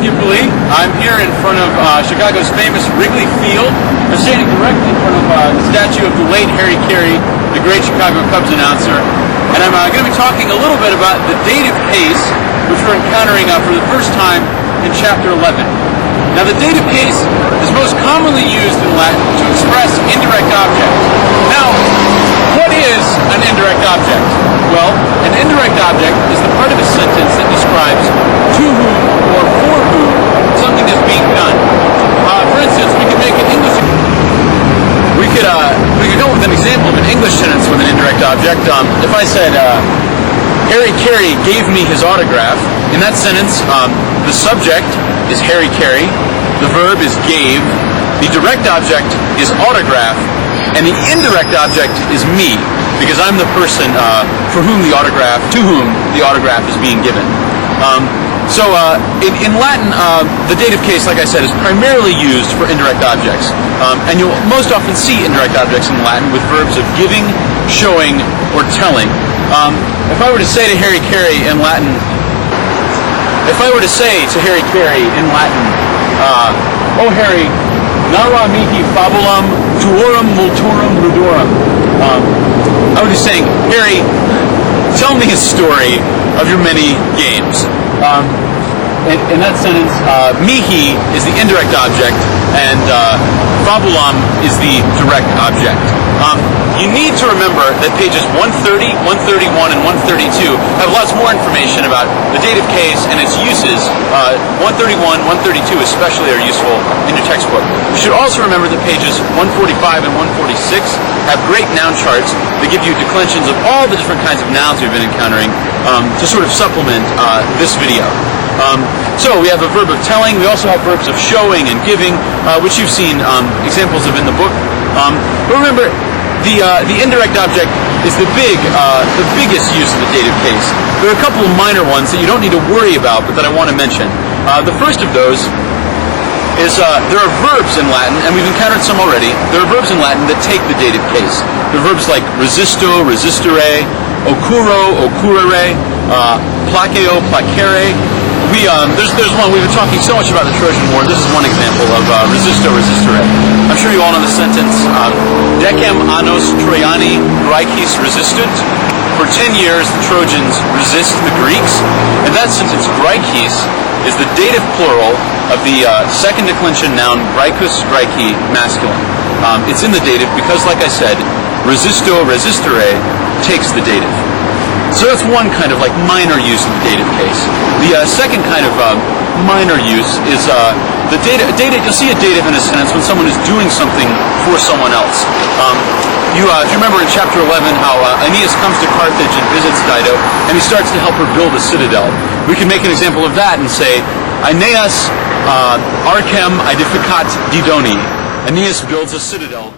Scipoli. I'm here in front of Chicago's famous Wrigley Field. I'm standing directly in front of the statue of the late Harry Caray, the great Chicago Cubs announcer. And I'm going to be talking a little bit about the dative case, which we're encountering for the first time in Chapter 11. Now, the dative case is most commonly used in Latin to express indirect objects. Now, what is an indirect object? Well, an indirect object is the part of a sentence that describes to whom or for whom something is being done. For instance, we could make an English. We could go with an example of an English sentence with an indirect object. If I said, Harry Caray gave me his autograph, in that sentence, the subject is Harry Caray, the verb is gave, the direct object is autograph, and the indirect object is me, because I'm the person to whom the autograph is being given. In Latin, the dative case, like I said, is primarily used for indirect objects. And you'll most often see indirect objects in Latin with verbs of giving, showing, or telling. If I were to say to Harry Caray in Latin, "Oh Harry, nara mihi fabulam tuorum multorum ludorum," I would be saying, Harry, tell me a story of your many games. In that sentence, mihi is the indirect object, and fabulam is the direct object. You need to remember that pages 130, 131, and 132 have lots more information about the dative case and its uses. 131, 132 especially are useful in your textbook. You should also remember that pages 145 and 146 have great noun charts that give you declensions of all the different kinds of nouns we've been encountering to sort of supplement this video. So we have a verb of telling. We also have verbs of showing and giving, which you've seen examples of in the book. But remember, the indirect object is the biggest use of the dative case. There are a couple of minor ones that you don't need to worry about, but that I want to mention. The first of those is there are verbs in Latin, and we've encountered some already. There are verbs in Latin that take the dative case. There are verbs like resisto, resistere, occuro, occurrere, placeo, placere. There's one, we've been talking so much about the Trojan War. This is one example of resisto, resistere. I'm sure you all know the sentence, decem annos Trojani Graecis resistunt. For 10 years, the Trojans resist the Greeks. And that sentence, Graecis, is the dative plural of the second declension noun Graecus, Graeci, masculine. It's in the dative because, like I said, resisto, resistere takes the dative. So that's one kind of like minor use of the dative case. The second kind of minor use is the dative. You'll see a dative in a sentence when someone is doing something for someone else. If you remember in Chapter 11 how Aeneas comes to Carthage and visits Dido, and he starts to help her build a citadel. We can make an example of that and say, Aeneas arcem aedificat Didoni. Aeneas builds a citadel.